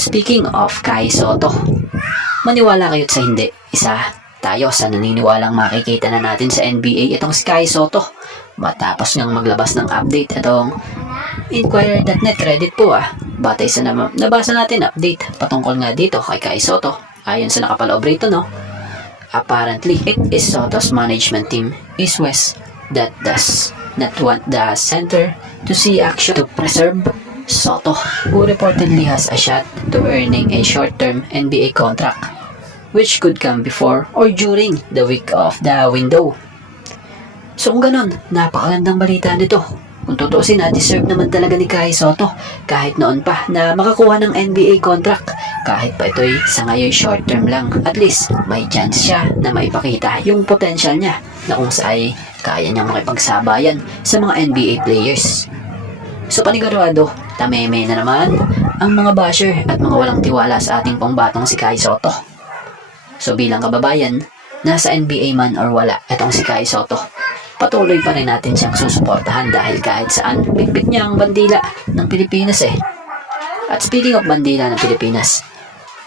Speaking of Kai Soto, maniwala kayo't sa hindi, isa tayo sa naniniwalang makikita na natin sa NBA itong si Kai Soto. Matapos niyang maglabas ng update itong Inquirer.net, credit po batay sa nabasa natin update patungkol nga dito kay Kai Soto. Ayon sa nakapaloob rito, no? Apparently, it is Soto's management team is west that does not want the center to see action to preserve Soto, who reportedly has a shot to earning a short-term NBA contract, which could come before or during the week of the window. So kung ganun, napakagandang balita nito. Kung tutuusin deserve naman talaga ni Kai Soto kahit noon pa na makakuha ng NBA contract. Kahit pa ito'y sa ngayon short term lang, at least may chance siya na maipakita yung potential niya na kung saan kaya niyang makipagsabayan sa mga NBA players. So panigurado, tameme na naman ang mga basher at mga walang tiwala sa ating pangbatong si Kai Soto. So bilang kababayan, nasa NBA man or wala, itong si Kai Soto, patuloy pa rin natin siyang susuportahan dahil kahit saan, bitbit niya ang bandila ng Pilipinas At speaking of bandila ng Pilipinas,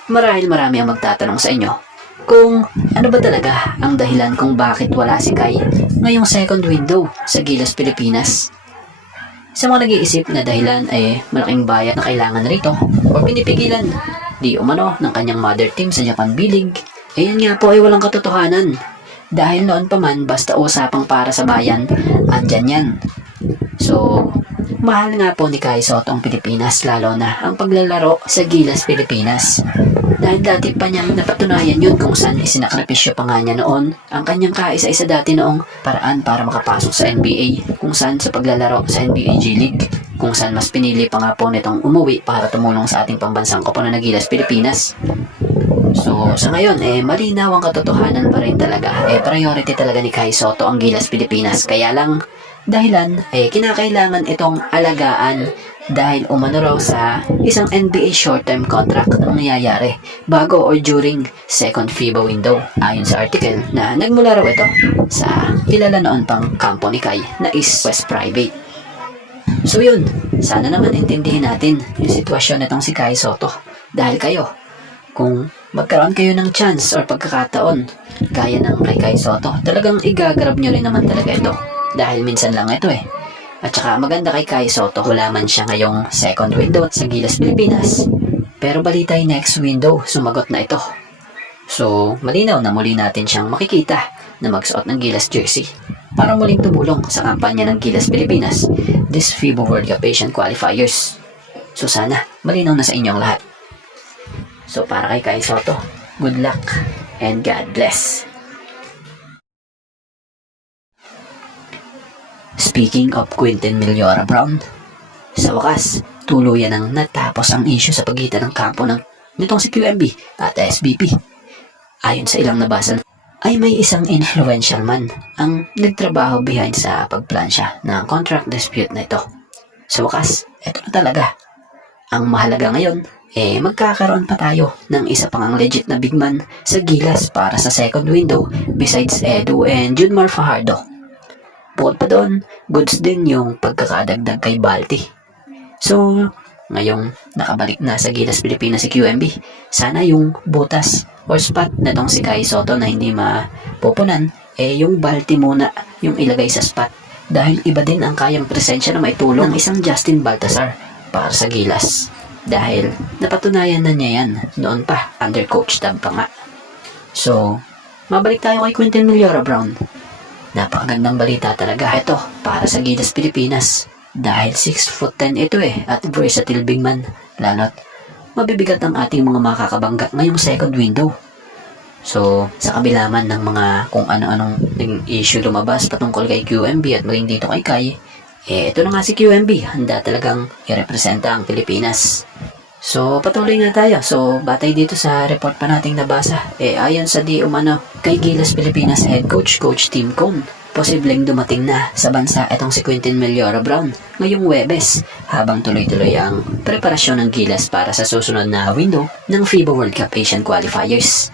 marahil marami ang magtatanong sa inyo kung ano ba talaga ang dahilan kung bakit wala si Kai ngayong second window sa Gilas Pilipinas. Sa mga nag-iisip na dahilan ay malaking bayad na kailangan rito o pinipigilan di umano ng kanyang mother team sa Japan B-League, ayan nga po ay walang katotohanan. Dahil noon pa man basta usapang para sa bayan, andyan yan. So, mahal nga po ni Kai Soto ang Pilipinas, lalo na ang paglalaro sa Gilas Pilipinas. Dahil dati pa niyang napatunayan yun kung saan isinakripisyo pa nga niya noon ang kanyang kaisa-isa dati noong paraan para makapasok sa NBA, kung saan sa paglalaro sa NBA G-League, kung saan mas pinili pa nga po nitong umuwi para tumulong sa ating pambansang koponan na Gilas Pilipinas. So, sa ngayon, malinaw ang katotohanan pa rin talaga. Priority talaga ni Kai Soto ang Gilas Pilipinas. Kaya lang, dahilan, kinakailangan itong alagaan dahil umano raw sa isang NBA short-term contract na nangyayari bago or during second FIBA window. Ayon sa article na nagmula raw ito sa kilala noon pang kampo ni Kai na East West Private. So yun, sana naman intindihin natin yung sitwasyon nitong si Kai Soto. Dahil kayo, kung magkaroon kayo ng chance or pagkakataon gaya ng kay Kai Soto, talagang igagrab nyo rin naman talaga ito. Dahil minsan lang ito At saka maganda kay Kai Soto, wala man siya ngayong second window sa Gilas Pilipinas. Pero balita ay next window, sumagot na ito. So, malinaw na muli natin siyang makikita na magsuot ng Gilas jersey para muling tumulong sa kampanya ng Gilas Pilipinas this FIBA World Cup Asian Qualifiers. So sana, malinaw na sa inyong lahat. So para kay Kai Soto, good luck and God bless. Speaking of Quintin Millora Brown, sa wakas, tuluyan ang natapos ang issue sa pagitan ng kampo nitong si QMB at SBP. Ayon sa ilang nabasa, ay may isang influential man ang nagtrabaho behind sa pagplansya ng contract dispute na ito. Sa wakas, ito na talaga. Ang mahalaga ngayon, magkakaroon pa tayo ng isa pang legit na big man sa Gilas para sa second window besides Edu and Junmar Fajardo. Bukod pa doon, goods din yung pagkakadagdag kay Balti. So, ngayong nakabalik na sa Gilas Pilipinas si QMB, sana yung butas or spot na tong si Kai Soto na hindi mapupunan, yung Balti muna yung ilagay sa spot. Dahil iba din ang kayang presensya na maitulong ng isang Justin Baltazar para sa Gilas. Dahil napatunayan na niya yan noon pa, under Coach Tab pa nga. So, mabalik tayo kay Quintin Millora Brown. Napakagandang balita talaga ito para sa Gilas Pilipinas. Dahil 6'10" ito at versatile big man. Lalo't mabibigat ang ating mga makakabangga ngayong second window. So, sa kabila man ng mga kung ano-anong issue lumabas patungkol kay QMB at maging dito kay Kai, ito na nga si QMB, handa talagang i-representa ang Pilipinas. So, patuloy na tayo. So, batay dito sa report pa nating nabasa, ayon sa di umano kay Gilas Pilipinas Head Coach, Coach Tim Cone, posibleng dumating na sa bansa itong si Quintin Millora Brown ngayong Huwebes habang tuloy-tulo' ang preparasyon ng Gilas para sa susunod na window ng FIBA World Cup Asian Qualifiers.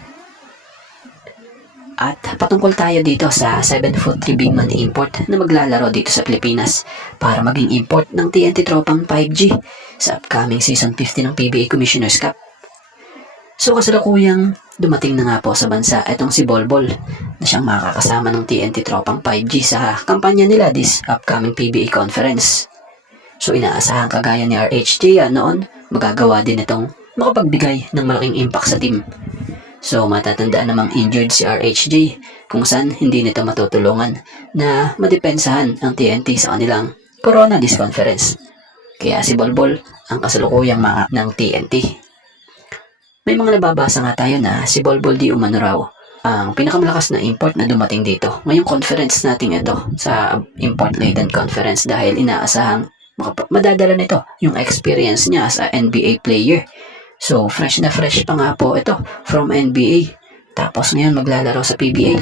At patungkol tayo dito sa 7'3" big man import na maglalaro dito sa Pilipinas para maging import ng TNT Tropang 5G sa upcoming Season 50 ng PBA Commissioner's Cup. So kasalukuyang dumating na nga po sa bansa itong si Bolbol na siyang makakasama ng TNT Tropang 5G sa kampanya nila this upcoming PBA conference. So inaasahan kagaya ni RHJ noon, magagawa din itong makapagbigay ng malaking impact sa team. So matatandaan namang injured si RHJ kung saan hindi nito matutulungan na madepensahan ang TNT sa kanilang Corona this conference. Kaya si Bolbol ang kasalukuyang mga ng TNT. May mga nababasa nga tayo na si Bolbol di umano raw ang pinakamalakas na import na dumating dito ngayong conference natin ito sa import-laden conference dahil inaasahang madadala nito yung experience niya as a NBA player. So fresh na fresh pa nga po ito from NBA tapos ngayon maglalaro sa PBA.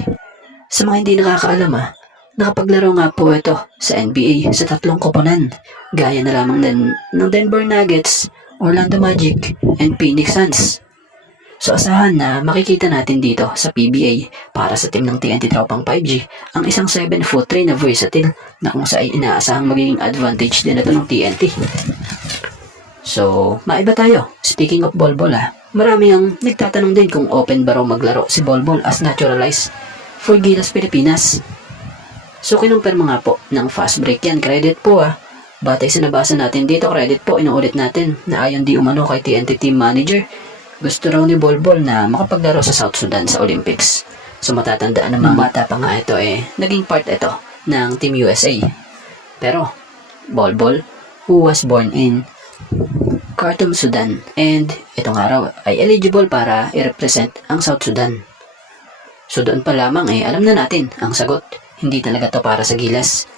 Sa mga hindi nakakaalam nakapaglaro nga po ito sa NBA sa 3 koponan gaya na lamang ng Denver Nuggets, Orlando Magic, and Phoenix Suns. So asahan na makikita natin dito sa PBA para sa team ng TNT Tropang 5G ang isang 7'3" na versatile na kung saan inaasahang magiging advantage din ito ng TNT. So, maiba tayo. Speaking of Bolbol marami ang nagtatanong din kung open ba raw maglaro si Bolbol as naturalized for Gilas Pilipinas. So kinumpirma nga po ng fast break yan. Credit po batay sa nabasa natin dito, credit po, inuulit natin na ayon di umano kay TNT team manager, gusto raw ni Bolbol na makapaglaro sa South Sudan sa Olympics. So matatandaan namang bata pa nga ito naging part ito ng Team USA. Pero Bolbol, who was born in Khartoum, Sudan, and itong araw ay eligible para i-represent ang South Sudan. So doon pa lamang alam na natin ang sagot. Hindi talaga to para sa Gilas.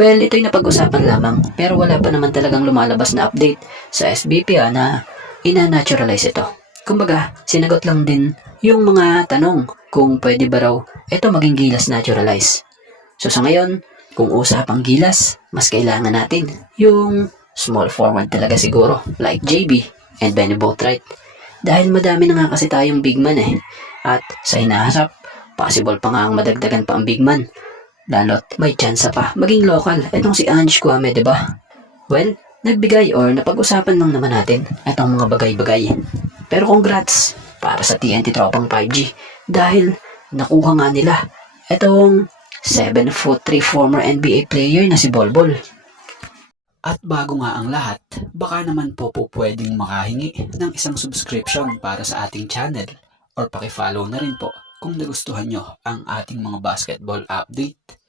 Well, ito'y napag-usapan lamang pero wala pa naman talagang lumalabas na update sa SBP na ina-naturalize ito. Kumbaga, sinagot lang din yung mga tanong kung pwede ba raw ito maging Gilas naturalize. So sa ngayon, kung usapang Gilas, mas kailangan natin yung small forward talaga siguro like JB and Benny Boatwright. Dahil madami na nga kasi tayong big man at sa hinaharap, possible pa nga ang madagdagan pa ang big man. Lalo't may chance pa maging local itong si Ange Kwame, diba? Well, nagbigay or napag-usapan lang naman natin itong mga bagay-bagay. Pero congrats para sa TNT Tropang 5G dahil nakuha nga nila itong 7'3" former NBA player na si Bolbol. At bago nga ang lahat, baka naman po pwedeng makahingi ng isang subscription para sa ating channel or pakifollow na rin po kung nagustuhan nyo ang ating mga basketball update.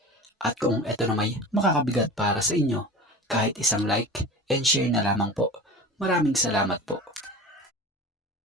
At kung ito na may makakabigat para sa inyo, kahit isang like and share na lamang po. Maraming salamat po.